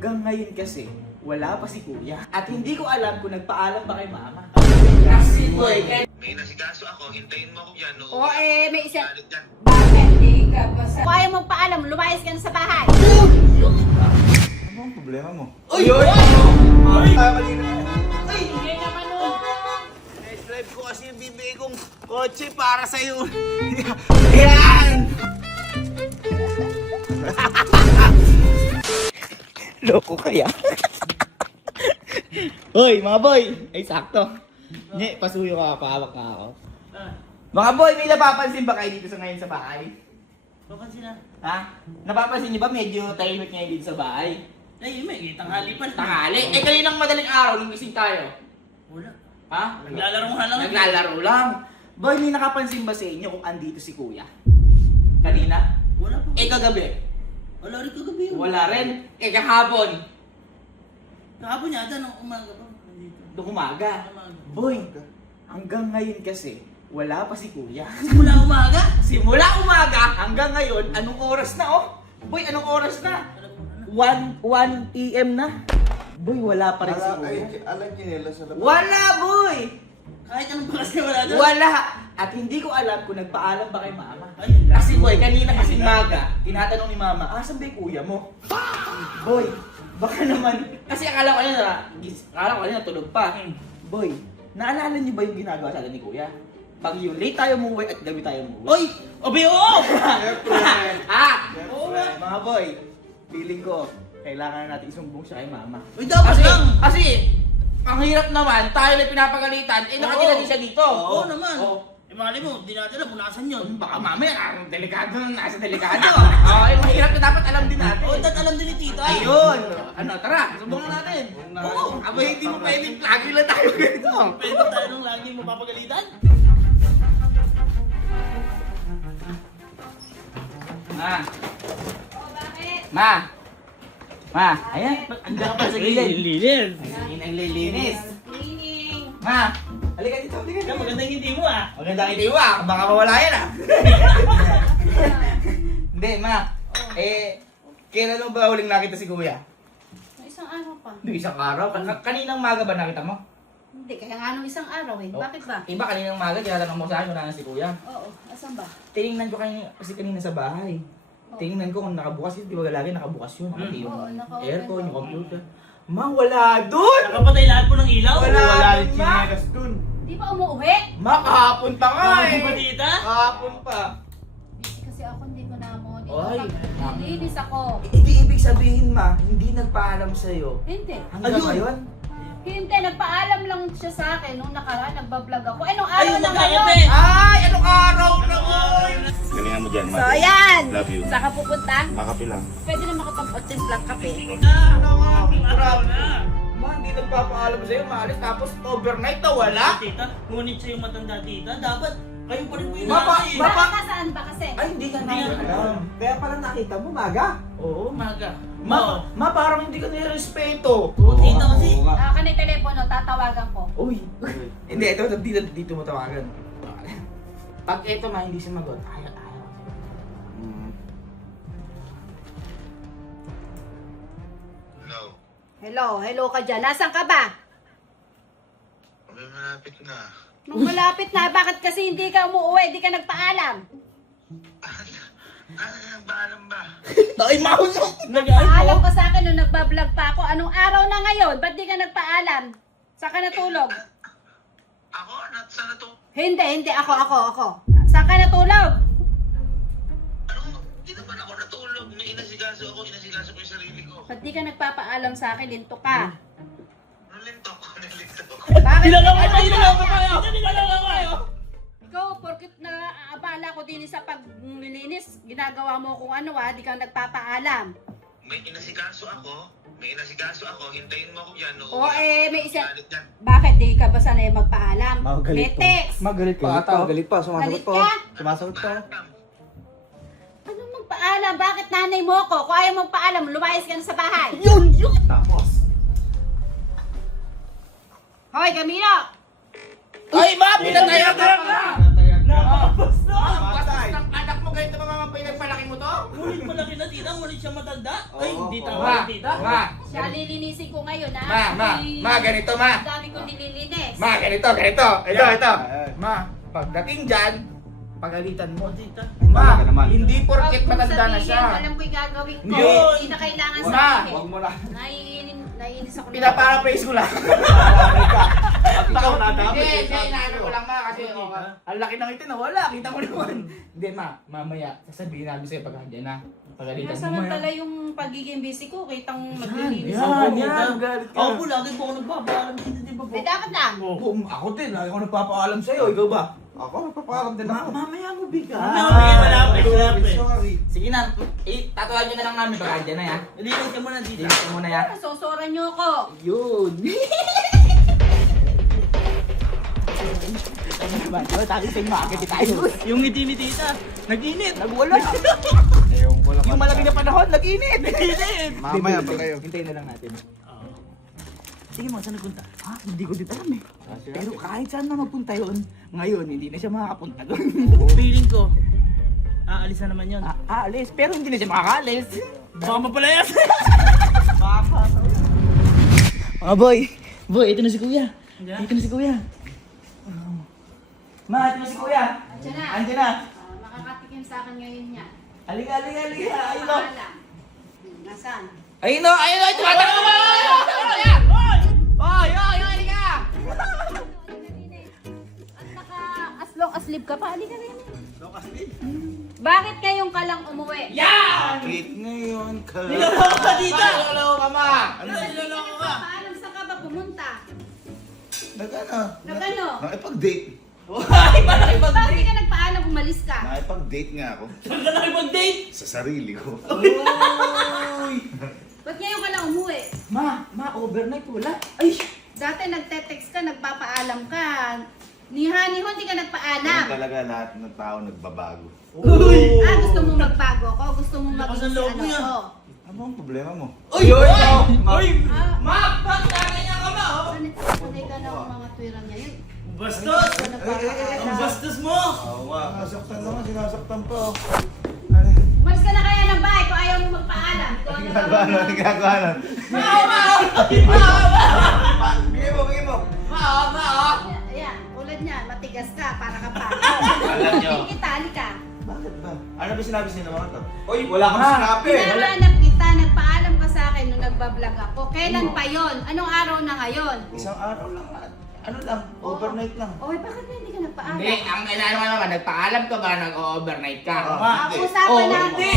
Hanggang ngayon kasi, wala pa si kuya. At hindi ko alam kung nagpaalam ba kay mama. Kasi boy, May nasikaso ako, hintayin mo ako dyan. No? Oo, may isa. Galit yan. Bakit? Di ka pa sa... Kung ayaw mong paalam, lumayas ka na sa bahay. Ano ang problema mo? Uy! Uy! Kamali na. Uy! Hindi naman o. Next drive ko kasi yung bibigay kong kotse para sa'yo. Yan! Loko kaya? Hoy, mga boy! Ay, sakto. Nye, pasuyo ka, pahawak nga ako. Mga boy, may napapansin ba kayo dito sa ngayon sa bahay? Papansin na. Ha? Napapansin niyo ba medyo tahimik ngayon dito sa bahay? Ay, may tanghali pa. Tanghali? Eh, kaninang madaling araw nung gising tayo? Wala. Ha? Naglalaro nga lang. Naglalaro lang. Boy, may nakapansin ba sa inyo kung andito si kuya? Kanina? Wala pa. Eh, kagabi? Wala rin kagabi yun. Wala rin. Eh, kahapon? Kahapon yata nung umaga pa. Nandito. Nung umaga? Umaga. Boy, hanggang ngayon kasi, wala pa si kuya. Simula umaga? Simula umaga hanggang ngayon, anong oras na oh? Boy, anong oras na? Alam mo na. 1 PM na. Boy, wala pa rin si kuya. Alam kinela sa labas. Wala, boy! Kahit anong bakas na wala doon. Wala! At hindi ko alam kung nagpaalam ba kay mama. Ayun lang. Kasi boy, kanina kasi maga, tinatanong ni mama, asan ba yung kuya mo? Boy, baka naman, kasi akala ko na tulog pa. Boy, naalala niyo ba yung ginagawa sa atin ni kuya? Pag yung late tayo umuwi at gabi tayo umuwi. Oy! Obi, oo! Oo nga. Mga boy, feeling ko, kailangan na natin isumbong siya kay mama. Uy, dapat lang. Kasi, ang hirap naman, tayo na pinapagalitan, eh nakatira din siya dito. Oo naman. Oo. Eh, mali mo, di natin alam kung nasan yun. Baka mamaya, delikado na nasa delikado. Okay, mahirap na dapat alam din natin. Oo, dahil alam din ni tita. Ayun! Ano, tara, subukan natin. Oo, abay hindi mo pwedeng lagi lang tayo dito. Pwede tayo nung lagi mo papagalitan. Ma, O, bakit? ma, ayan, andiyan ka pa sa gilid. Lilin. Ay, naglilinis. Cleaning. Ma, halika dito, halika dito. Maganda yung hindi mo ah. Maganda ang itiwa, baka mawala yan ah. Hindi, ma, kailan mo ba huling nakita si kuya? Isang araw pa. Hindi, isang araw. Kaninang maga ba nakita mo? Hindi, kaya nga nung isang araw eh. Bakit ba? Iba, kaninang maga, tinatanong mo sa akin kung nasa si kuya. Oo, asan ba? Tinignan ko kasi kanina sa bahay. Tingnan ko kung nakabukas yun. Di ba lagi nakabukas yun? Nakati yung Oo, naka-open aircon, yung pa. computer. Ma, wala dun! Nakapatay lahat po ng ilaw. Wala. Wala rin Ma. chinelas dun. Di ba umuwi? Ma, kahapon pa nga Hindi eh! ba tita? Kahapon pa. Busy kasi ako, hindi ko na mo. Oy. Nilinis ako. Hindi ibig sabihin, ma, hindi nagpaalam sa'yo. Hindi. Hanggang Ayun. ngayon? Hindi, nagpaalam lang siya sa akin nung nakaraan, nagbablog ako. Anong araw Ayun, na magkakape. ngayon? Ay, anong araw na boy! Galingan mo dyan, So, ayan. Love you. Saan ka pupunta? Makapi lang. Pwede na makapag-timplang kape. Ano nga, Araw na. ma, hindi nagpapaalam sa'yo, maalis. Tapos overnight na wala. Tita, ngunit siya yung matanda tita. Dapat kayo pa rin po yung Mapa- nanay. mapa- Baka saan ba kasi? Ay, hindi ka Hindi namin nga. alam. Kaya pala nakita mo, maga. Oo. Umaga. Ma, parang hindi ka nirespeto. Oo, tita kasi. Kanay telepono, tatawagan ko. Uy. Hindi, ito, dito mo tawagan. Pag ito ma, hindi sumagot, ayaw. No. Hello ka dyan. Nasaan ka ba? May malapit na. Nung malapit na, bakit kasi hindi ka umuwi, hindi ka nagpaalam? Ano yung baalam ba? Ay, mauso! Paalam ka sa akin nung nagbablog pa ako. Anong araw na ngayon? Ba't di ka nagpaalam? Saan ka natulog? Ako? Saan na to? Hindi. Ako. Saan ka natulog? Ano? Hindi naman ako natulog. May inasigaso ko yung sarili ko. Ba't di ka nagpapaalam sa akin? Linto ka. Nalintok ko. Bakit? Nilalang ka kayo. Nilalang kayo. Ikaw, porkit na abala ko din sa paglilinis, ginagawa mo kung ano di ka nagpapaalam. May inasigaso ako. Hintayin mo ako dyan. No? Oo, may isa. Galit yan. Bakit di ka ba sanay magpaalam? May text. Magalit pa ata. Galit pa. Galit ka? Sumasagot pa. Ano magpaalam? Bakit nanay mo ko? Kung ayaw magpaalam, lumayas ka na sa bahay. Yun! Tapos? Hoy, Camilo! Ay, ma! Pinatayan ka na! Nakapastos. Bastos ng anak mo, ganito mga pinagpalaki mo to? Ngunit malaki na tita, ngunit siya matanda. Ay, Oo, hindi oo. tama Ma, tita. ma, Siya lilinisin ko ngayon, ha? ma, ganito, ma. Ang dami kong nililinis. Ma, ganito. Ito. Ayan. Ma, pagdating dyan, pagalitan mo. Tita. Ma, Talaga naman. hindi porket Huwag mong matanda na sabihin, siya. Alam ko yung gagawin ko. Hindi. Hindi na kailangan Ma, sabihin. Huwag mo na. Naiinis ako. Pinaparaphrase ko lang. Ikaw nadami. Hindi, inaano ko lang ma kasi ang laki ng ito nawala. Kita mo naman. Hindi ma, mamaya sasabihin namin sa'yo pag andyan na. Pagalitan mo Nasamantala mamaya. yung pagiging busy ko, kitang maglilinis yan, ako. yan. galit ka. Ako po, lagi po ako nagpapaalam dito, di ba po? Eh, dapat lang. Ako din, lagi ko nagpapaalam sa'yo. Ikaw ba? Ako, nagpapaalam din ako. Mamaya mo biga. Malapit. Sorry. Sige na, tatuan nyo na lang namin pag andyan na ya. Linis ka muna tita. Tingnan mo na ya. Sosoran niyo ako. Yun. Ano naman? Tayo sa market tayo. Yung ngiti ni tita, nag-init. Nagwala. Ewan ko lang. Yung malamig na panahon, nag-init. Nag-init. Mamaya pa kayo. Hintayin na lang natin. Sige mo, saan nagpunta? Ha? Hindi ko din alam eh. Pero kahit saan na magpunta yun, ngayon hindi na siya makakapunta doon. Feeling ko, aalis na naman yun. Aalis, pero hindi na siya makakaalis. Baka mapalayas. Mga boy, ito na si kuya. Andiyan? Ito na si kuya. Ma, ito na si kuya. Andiyan na. Andiyan na. Makakatikim sa akin ngayon yan. Halika. Ayun o. Paala. Nasaan? Ayun o, tumatakbo mo! Ayan! Oy, halika! At naka-as long as live ka pa, halika rin. Bakit ngayong ka lang umuwi? Yan! Bakit ngayon ka? Niloloko ka tita. Niloloko ka, ma! Ano niloloko ka? Paalam sa ka ba pumunta? Nag-ano? Nag-ano? Nakipag-date. Ay, malaki Bakit mag-date! hindi ka nagpaalam umalis ka? Nakipag-date nga ako. Saan ka nakipag-date? Sa sarili ko. Uy! Ba't ngayon ka lang umuwi? Ma, overnight wala. Ay! Dati nagte-text ka, nagpapaalam ka. Ni Honey, hindi ka nagpaalam. Ngayon talaga lahat ng tao nagbabago. Gusto mo magbago ako? Gusto mo Lakas maging ng loob ano niya. ko? Ano ang problema mo? Uy! Uy! Ah, Ma, bakit ganyan ka ba? Oh? sanay ka na ang mga tuwiran niya yun. Bastos! Ikaw nagpapaalam. Ang bastos mo! Oo nga. Sinasaktan naman, sinasaktan pa. Oh. Umalis ka na kaya ng bahay kung ayaw mo magpaalam. Ikaw ang Ginagawa nun, ginagawa nun. Bigay mo. Ayan, tulad niya, matigas ka, para ka pa. Alam niyo. Itali ka. Bakit ba? Ano ba sinabi sa'yo ng mga to? Uy, wala kang sinabi. Hinahanap kita, nagpaalam ka sa akin nung nagbablog ako. Kailan pa yon? Anong araw na ngayon? Isang araw lang. Ano lang, overnight lang. Oy, bakit na hindi ka nagpaalam? Hindi, ang inaano mo naman, nagpaalam ka ba nag-overnight ka? Ah. Ma, Ang usapan natin. hindi!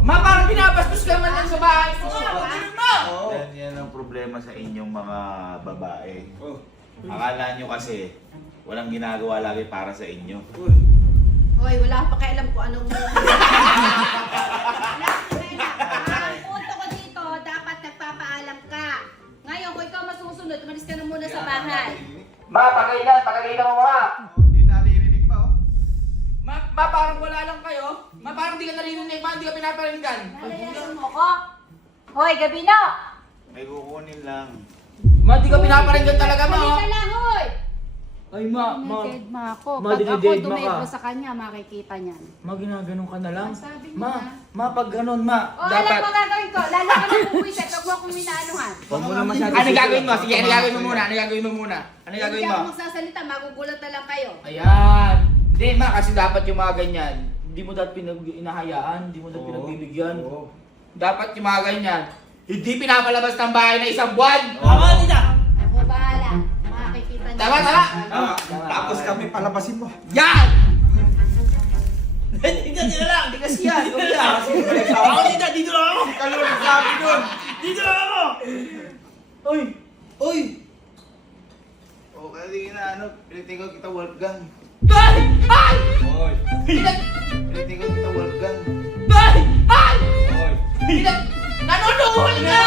Ma, parang pinapastos ka man lang sa bahay mo. Oo. Yan ang problema sa inyong mga babae. Akala nyo kasi, walang ginagawa lagi para sa inyo. Oy, wala akong pakialam kung anong wala akong pakialam. Ang punto ko dito, dapat nagpapaalam ka. Ngayon, kung ikaw masusunod, umalis ka na muna sa bahay. Ma, pagkailan mo ma. Hindi naririnig pa oh. Ma, parang wala lang kayo. Ma, parang di ka narinig, ma, di ka pinaparinggan. Nalayasan mo ko? Hoy, Gabino! May kukunin lang. Ma, di ka pinaparinggan talaga, ma. Halika lang, hoy! Ay, ma. Dineded ma ako. Ma, Pag ako dineded ma dumebo ka. sa kanya, makikita niyan. Ma, ginaganon ka na lang. Sabi niya Ma, pag ganon, ma. O, alam mo gagawin ko. Lalo ka na pupuwisit. Huwag mo akong minaanuhan. Huwag mo na masyado. Ano gagawin mo? Sige, ano gagawin mo muna? Ano gagawin mo muna? Ano gagawin Hindi mo? ako magsasalita. Magugulat na lang kayo. Ayan. Hindi, ma, kasi dapat yung mga ganyan. Hindi mo dapat inahayaan. Hindi mo dapat pinagbibigyan. Dapat yung mga ganyan. Hindi pinapalabas ng bahay na isang buwan. Tama tita! Ako bahala. Makikita niyo. Tama. Tapos kami palabasin mo. Yan! Tita, tita lang! Hindi kasi yan. Kuya. Ako tita, dito lang ako! Kalulog sabi dun. Dito lang ako! Uy! O, kasi ano, pilitin ko kita Wolfgang. Ay! Ay! Hoy. Pinag... Pilitin ko kita Wolfgang. Ay! Ay! Hoy. Pinag... Nanonood ka!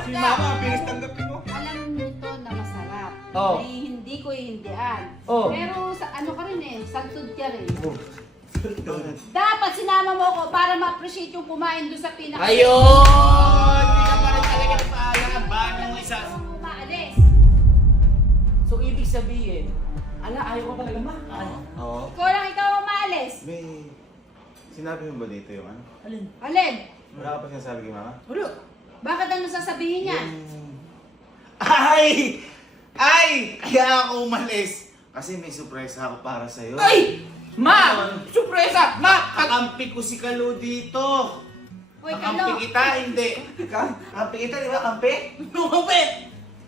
Si Mama, bilis tanggapin mo. Alam nito na masarap. Oh. Ay, hindi ko ihindian. Oh. Pero sa ano ka rin eh, sagsud ka rin. Dapat sinama mo ako para ma-appreciate yung kumain doon sa pinaka... Ayun! Hindi ka pa rin talaga nagpaalam. Paano yung isa? Ako maalis. So, ibig sabihin, ayaw ko talaga ma. Oo. Ikaw lang ikaw ang maalis. May Sinabi mo ba dito yung ano? Alin? Alin? Wala ka pa sinasabi kay mama? Wala. Bakit ano sasabihin niya? Ay! Ay! Kaya ako umalis. Kasi may surpresa ako para sa'yo. Ay! Ma! Surpresa! Ma! Kakampi ko si Kalu dito. Uy, Kakampi Kalo. kita, hindi. Kampi kita, di ba? Kampi? Ano kampe?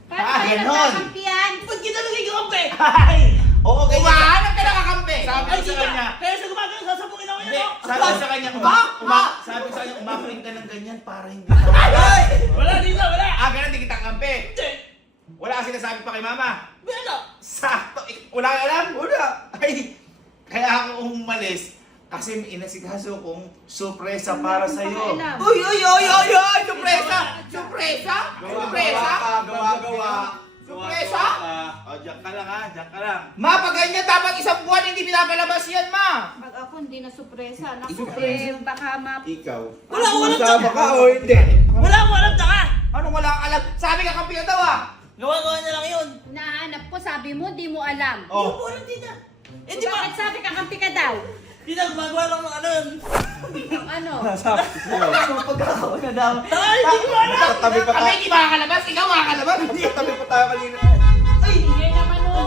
Paano Ah, kayo ganon. nagkakampihan? Ba't kita naging kampe? Ay! Oo, ganyan. Umahanap ka na kakampi! Sabi Ay, ko sa tita! kanya. Kaya sa gumagano, sasabukin ako Hindi, yan, sabi ko sa kanya, sabi ko sa kanya, umakuin ka ng ganyan para hindi ka. Wala dito, wala! Ah, ganun, di kita kampi. Hindi! Wala ka sinasabi pa kay mama. Wala! Sakto. Wala ka alam? Wala. Ay, kaya ako umalis kasi may inasikaso kong sorpresa para sa iyo. Pakailam. Uy! Surpresa! Surpresa! Surpresa! Gawa-gawa. Surpresa? O, diyan ka lang ha, diyan ka lang. Ma, pag ganyan dapat isang buwan hindi pinapalabas yan, ma! Pag ako hindi na sorpresa, naku eh, baka Ikaw. Wala akong alam Sama ka o hindi? Wala akong alam ka! Anong wala kang alam? Sabi ka kampi ka daw ah! Gawa-gawa niya lang yun. nahanap ko, sabi mo, di mo alam. Hindi ko Oh. alam, tita. Eh, So, di ba? bakit sabi kakampi ka daw? Tita, gumagawa lang ng ano yun. Ano? Pagkakawa na daw. Ay, hindi ko alam! Tatabi pa Kami hindi makakalabas, ikaw makakalabas! Tatabi pa tayo kanina. Ingay naman o.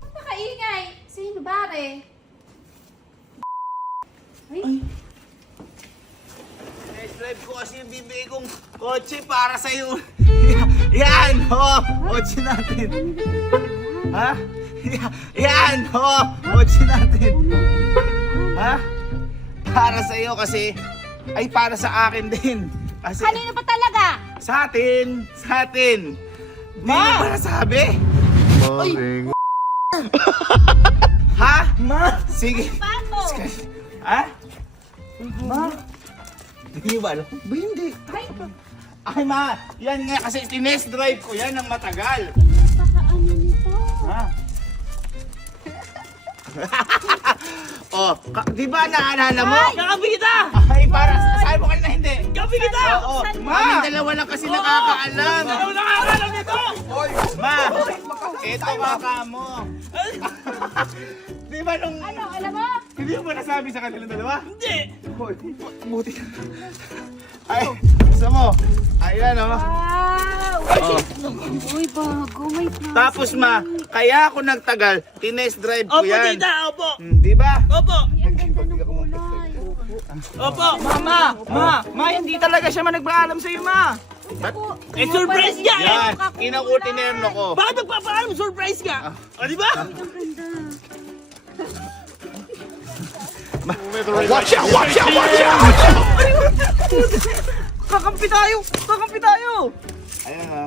Ba't nakaingay? Sino bare? Ay, Test drive ko kasi yung bibigay kong kotse para sa iyo. Yan, ho! Kotse natin. Ha? Yan, ho! Kotse natin. Ha? Para sa iyo kasi ay para sa akin din. Kasi kanino pa talaga? sa atin, sa atin. Di mo ba nasabi? Ha? Ma! Sige. Paano? Ha? Ma! Hindi niyo ba alam? Ba hindi? Ay, Ay ma, yan nga kasi tinest drive ko yan ng matagal. baka ano nito? Ha? Oh, di ba naalala mo? Kakampi kita! Ay, para sabi mo kanina hindi. Kakampi kita! Oo, Saan- kaming dalawa lang kasi nakakaalam. Ano nakakalam nito? Ma, eto baka mo. Di ba nung, Ano, alam mo? hindi mo ba nasabi sa kanilang dalawa? Hindi! Hoy, buti ka. Ay, gusto mo? Ayan o. Wow! Oh. Uy, bago. May plastic. Tapos ma, kaya ako nagtagal, tinest drive ko Opo, yan. tita! Opo! Di ba? Opo! Ay, ang ganda ng kulay. Opo! Ma, hindi talaga siya nagpaalam sa'yo, ma. Eh, surprise niya eh! Yan, kinakutinerno ko. Bakit magpapaalam? Surprise ka! O, di ba? Ang ganda. Watch out! Watch out! Watch out! Kakampi tayo! Kakampi tayo! Ayan o.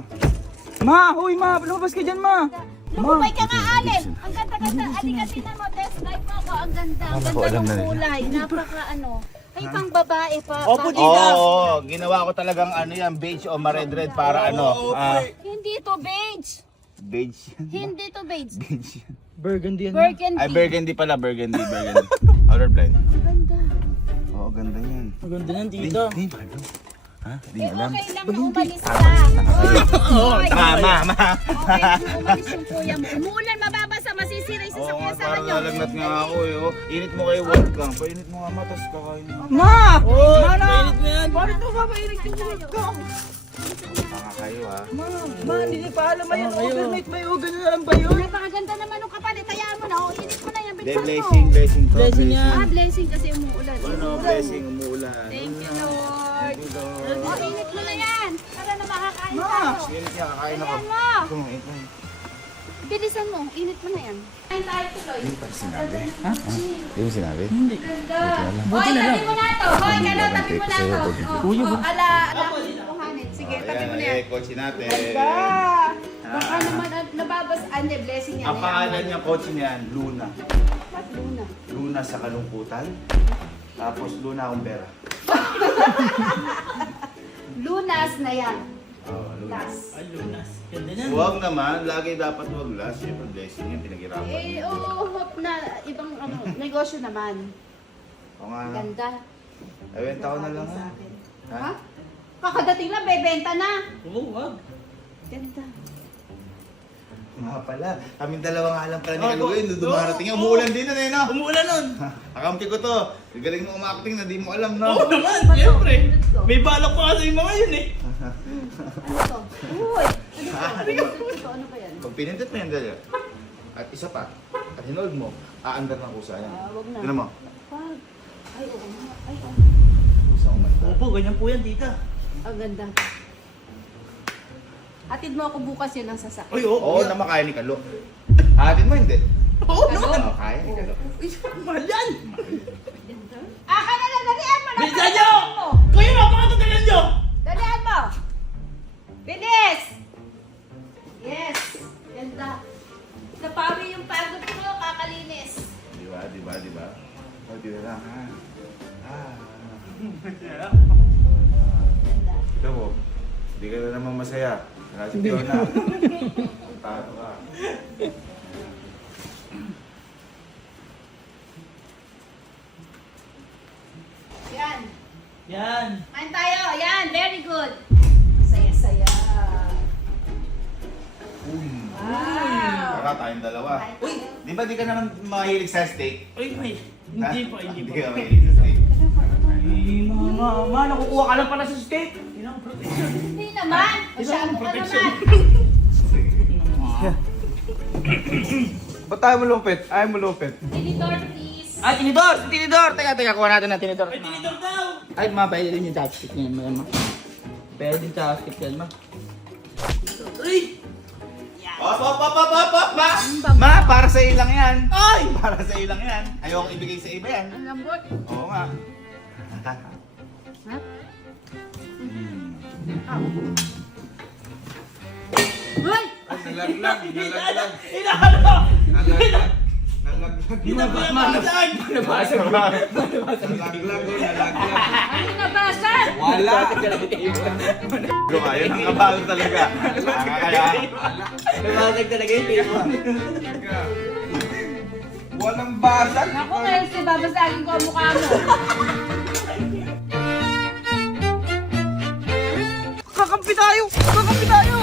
Ma, huy ma, lumabas ka dyan, ma. Lumabay ka nga, Alin. Ang ganda-ganda. Alika, tinan mo. Test drive mo ako. Ang ganda. Ang ganda ng kulay. Napaka ano. Ay, pang babae pa. Opo, Bakit? tita. Oo, ginawa ko talagang ano yan, beige o ma-red-red para ano. Hindi to beige. Beige yan. Hindi to beige. Beige yan. Burgundy yan. Burgundy. Ay, burgundy pala, burgundy. Colorblind. Ang ganda. Oo, ganda yan. Maganda yan, tita. Di ba alam? Ha? Di Eh, alam? okay lang na umalis ka. Oy, Tama, ma. okay lang na umalis yung kuya mo. Umuulan, mababasa, masisira yung Oo, sasakyan sa parang kanya. nalagnat nga ako eh. Oh. Init mo kayo webcam. Painit mo nga matas kakain mo. Ma! Oh, Mana! mainit na yan. Bakit mo papainit yung webcam? Mga kayo ha. Ma, hindi pa alam mo yan. Overnight may ugan na lang ba yun? Napakaganda naman ng kapalit. Hayaan mo na. O, init mo na yan. De, Bigyan mo. blessing to. Blessing yan. Ah, blessing kasi umuulan. Ano, blessing, umuulan. Thank you, Lord. Thank you, Lord. O, init mo na yan. Para na makakain Ma! tayo. Init niya, kakain ako. Ayan mo. Kumain ka. Bilisan mo. Init mo na yan. Kain tayo tuloy. Sinabi? Ha? Di mo sinabi? Ganda. Hoy, tabi mo na to. Hoy, kalo, tabi mo na to. Kuya, ala, kuhanin. Sige, tabi mo na yan. kotse natin. Baka naman nababas. Ande, blessing yan. Ang pangalan niya, kotse niyan, Luna. Ba't Luna? Luna sa kalungkutan. Tapos Luna Umbera. Lunas na yan. Oh, Luna. Las. Ay, lunas. Ganda yan. Huwag naman, lagi dapat huwag last. Siyempre, blessing yan, pinaghirapan. Eh, oo, hope na ibang ano, negosyo naman. Oo nga na. Ganda. Ay, benta ko na lang Sa ha. akin. Ha? Ha? Kakadating lang, bebenta na. Oo, wag. Ganda. Nga pala, kaming dalawa nga lang pala ni Kalugoy, nung dumarating yan, umuulan din na no? Umuulan nun. Akamti ko to, galing mo umakting na di mo alam, no? Oo naman, siyempre. May balak pa kasi yung mga yun eh. Ano to? Uy! Ano ba yan? Pag pinindot mo yan dali, at isa pa, at hinold mo, aandar ng kusa yan. Wag na. Tignan mo, Pag. Ay, oo nga. Ay, oo. kusa umandar. Opo, ganyan po yan, tita. Ang ganda. Hatid mo ako bukas yun ang sasakyan. Ay, oo. Oo, na makaya ni Kalo. Atin mo hindi. Oo naman. Oo, kaya ni Kalo. Ay, mahal yan. Aka na lang, dalian mo! Bilisan nyo! Kayo, napakatatalan nyo! Dalian mo! Bilis! Yes! Ganda. Napawi yung pagod ko, kakalinis. Di ba, di ba, di ba? O, di ba lang, ha? Ah. Ganda. Ito mo, hindi ka na naman masaya. Kasi Fiona. Tato ka. Yan. Yan. Kain tayo. Yan. Very good. Saya-saya. Wow. Tara, tayong dalawa. Uy! Di ba di ka naman mahilig sa steak? Ay, may. Hindi pa, hindi Hindi pa. ka mahilig sa steak. Ay, mama, nakukuha ka lang pala sa steak. Yun ang protection. Hindi naman. Masyado ka naman. Ba't tayo malupit? Ayaw malupit. Editor, please. Ay, tinidor! Tinidor! Teka, kuha natin ng tinidor. Ay, tinidor daw. Ay, ma, pwede din yung chopstick niya, ma. Pwede din chopstick yan, ma. Ay! Op! Ma, para sa iyo lang yan. Ay! Para sa iyo lang yan. Ayoko ibigay sa iba yan. Ang lambot. Oo nga. Ha? Uy! Nalaglag. Inaano? Nalaglag. Binabasan! Nabasag mo. Nalaglag. Ano nabasan? Wala. Bro, ayun ang kabalo talaga. Kaya, Nabasag talaga yung face mo. walang basag. Naku, Elsie, babasagin ko ang mukha mo. Kakampi tayo! Kakampi tayo!